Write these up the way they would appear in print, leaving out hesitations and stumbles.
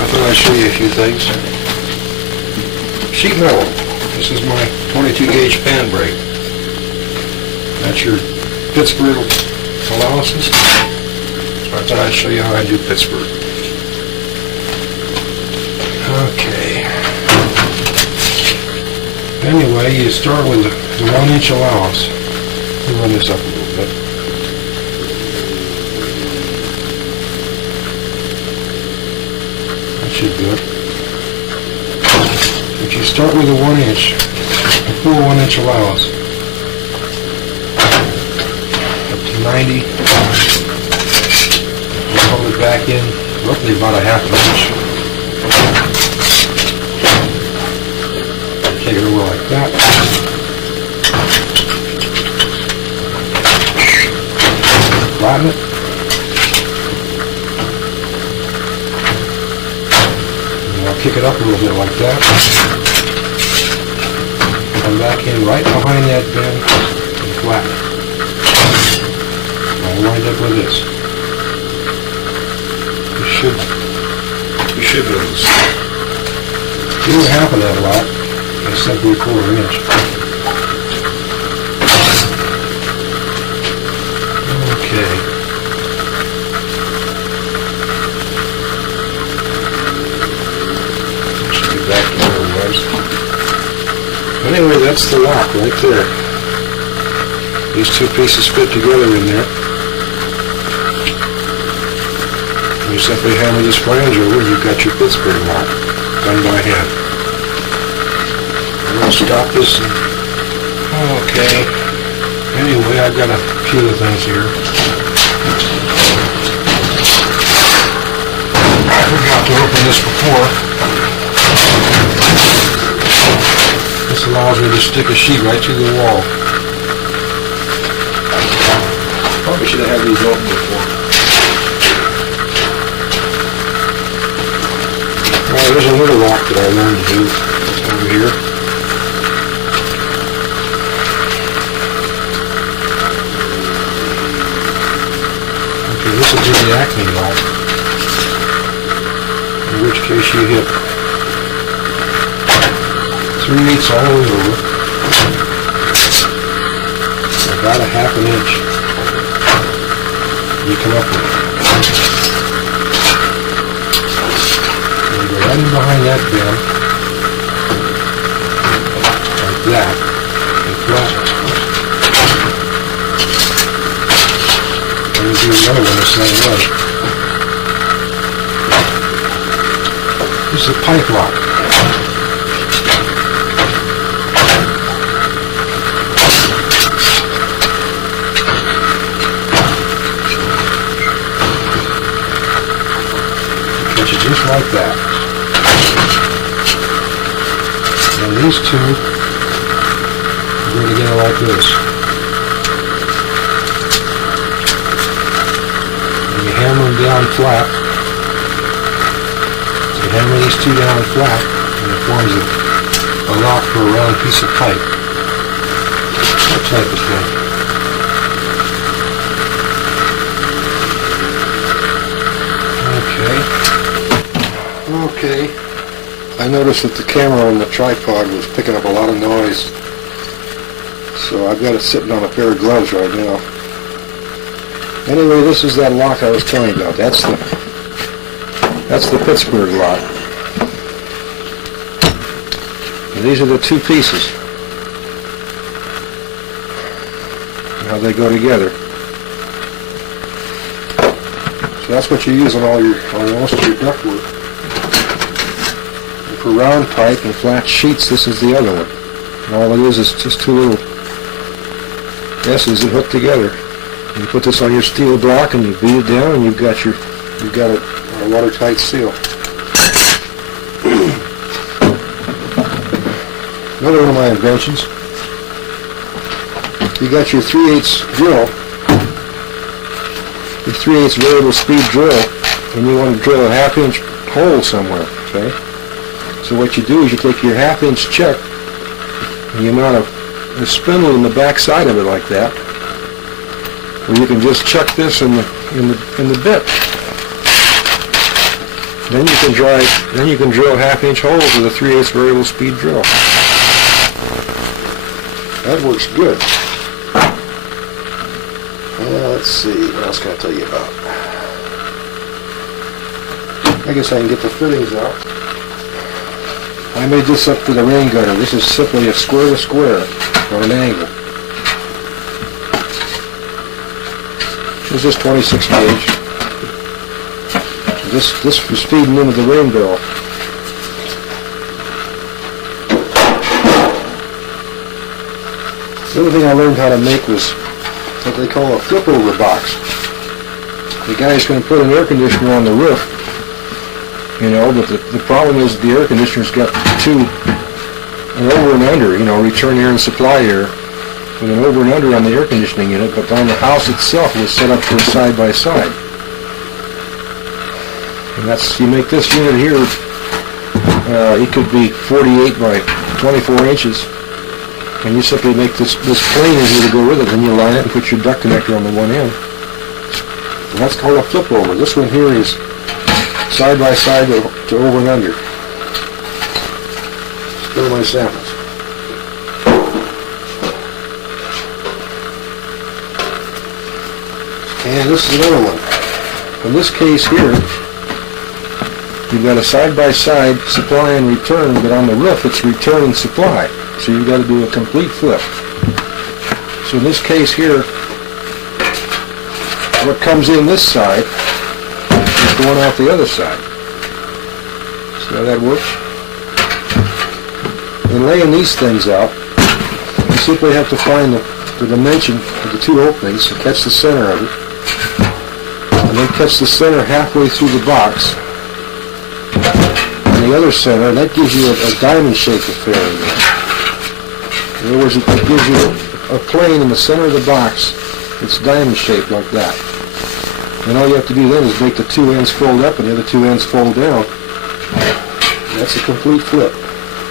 I thought I'd show you a few things. Sheet metal. This is my 22 gauge pan brake. That's your Pittsburgh allowances. So I thought I'd show you how I do Pittsburgh. Okay. Anyway, you start with the 1-inch allowance. Let me run this up a little bit. That should do it. But you start with a 1-inch, a full 1-inch allowance. Up to 90. You hold it back in roughly about a half an inch. Take it over like that. Flatten it. And I'll kick it up a little bit like that. Come back in right behind that bend and flatten it. I'll wind up with this. You should notice. You don't happen that a lot. It's simply a 1/4 inch. Okay. Should be back to where it was. Anyway, that's the lock right there. These two pieces fit together in there. You simply hammer this flange over and you've got your Pittsburgh lock done by hand. I'm going to stop this. Okay. Anyway, I've got a few other things here. I forgot to open this before. This allows me to stick a sheet right through the wall. Probably should have had these open before. Well, there's another lock that I learned to do over here. This will be the Acme lock, in which case you hit 3/8 all the way over, about a half an inch. You come up with it. And you go right in behind that bend, like that, and flatten it. Do another one the same way. This is a pipe lock. Catch it just like that. And these two go together like this. Hammer them down flat. So you hammer these two down flat, and it forms a lock for a round piece of pipe. That type of thing. Okay. I noticed that the camera on the tripod was picking up a lot of noise, so I've got it sitting on a pair of gloves right now. Anyway, this is that lock I was telling you about. That's the Pittsburgh lock. And these are the two pieces. How they go together. So that's what you use on most of your ductwork. And for round pipe and flat sheets, this is the other one. And all it is just two little S's that hook together. You put this on your steel block and you beat it down, and you've got a watertight seal. Another one of my inventions. You got your 3/8 drill, your 3/8 variable speed drill, and you want to drill a 1/2 inch hole somewhere. Okay. So what you do is you take your 1/2 inch chuck, and you mount a spindle in the back side of it like that. Or you can just chuck this in the bit. Then you can drill 1/2-inch holes with a 3/8 variable speed drill. That works good. Let's see, what else can I tell you about? I guess I can get the fittings out. I made this up to the rain gutter. This is simply a square to square on an angle. This is 26 gauge. This was feeding into the rain barrel. The other thing I learned how to make was what they call a flip-over box. The guy's going to put an air conditioner on the roof, you know, but the problem is the air conditioner's got an over and under, you know, return air and supply air, with an over and under on the air conditioning unit, but on the house itself was set up for a side-by-side. And that's, you make this unit here, it could be 48 by 24 inches. And you simply make this plane in here to go with it, then you line it and put your duct connector on the one end. And that's called a flip over. This one here is side by side to over and under. Let's go to my samples. And this is another one. In this case here, you've got a side by side supply and return, but on the roof it's return and supply. So you've got to do a complete flip. So in this case here, what comes in this side is going out the other side. See how that works? In laying these things out, you simply have to find the dimension of the two openings and catch the center of it. And then catch the center halfway through the box. And the other center, and that gives you a diamond-shaped affair in there. In other words, it gives you a plane in the center of the box that's diamond-shaped like that. And all you have to do then is make the two ends fold up and the other two ends fold down. And that's a complete flip.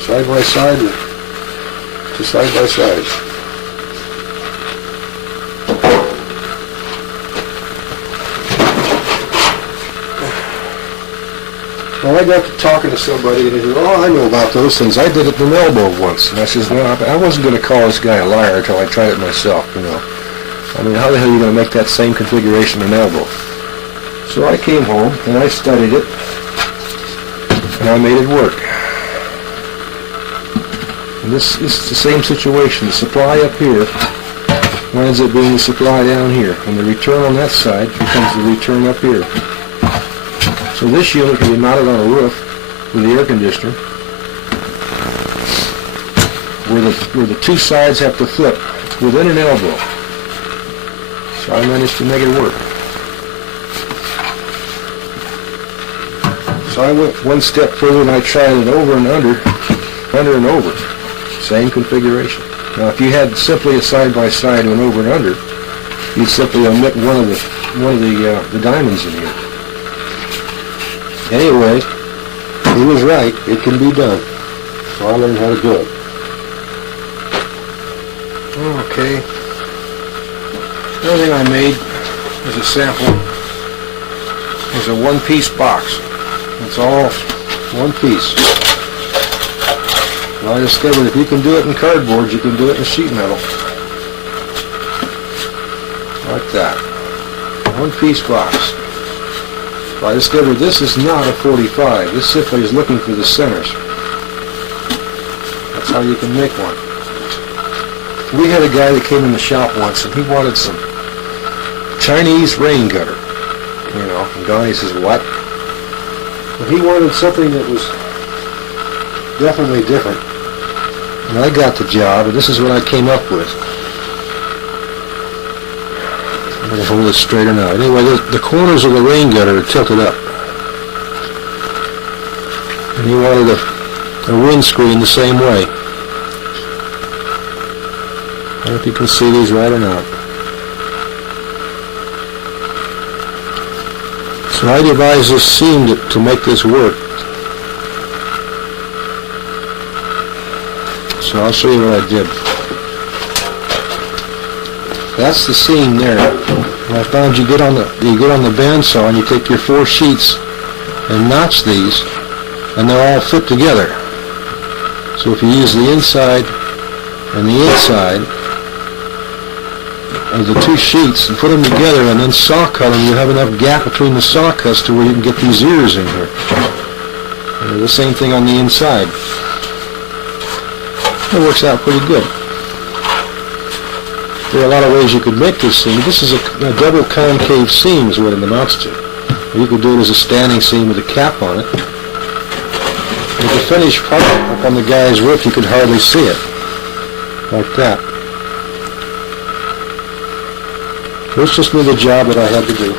Side by side to side by side. Well, I got to talking to somebody and he said, oh, I know about those things. I did it in an elbow once. And I says, no, I wasn't going to call this guy a liar until I tried it myself, you know. I mean, how the hell are you going to make that same configuration in an elbow? So I came home and I studied it and I made it work. And this is the same situation. The supply up here winds up being the supply down here. And the return on that side becomes the return up here. So this unit can be mounted on a roof with the air conditioner where the two sides have to flip within an elbow. So I managed to make it work. So I went one step further and I tried it over and under and over. Same configuration. Now if you had simply a side-by-side and over and under, you'd simply omit one of the diamonds in here. Anyway, he was right. It can be done. So I learned how to do it. Okay. Another thing I made as a sample is a one-piece box. It's all one piece. Well, I discovered if you can do it in cardboard, you can do it in sheet metal. Like that. One-piece box. I discovered this is not a 45. This simply is looking for the centers. That's how you can make one. We had a guy that came in the shop once and he wanted some Chinese rain gutter. You know, and Donnie says, what? But he wanted something that was definitely different. And I got the job, and this is what I came up with. I'm going to hold it straighter now. Anyway, the corners of the rain gutter are tilted up. And he wanted a windscreen the same way. I don't know if you can see these right or not. So I devised this seam to make this work. So I'll show you what I did. That's the seam there. And I found you get on the bandsaw and you take your 4 sheets and notch these, and they'll all fit together. So if you use the inside and the inside of the two sheets and put them together and then saw cut them, you have enough gap between the saw cuts to where you can get these ears in here. And the same thing on the inside. It works out pretty good. There are a lot of ways you could make this seam. This is a double concave seam is what it amounts to. You could do it as a standing seam with a cap on it. With the finished part up on the guy's roof, you could hardly see it. Like that. This just was the job that I had to do.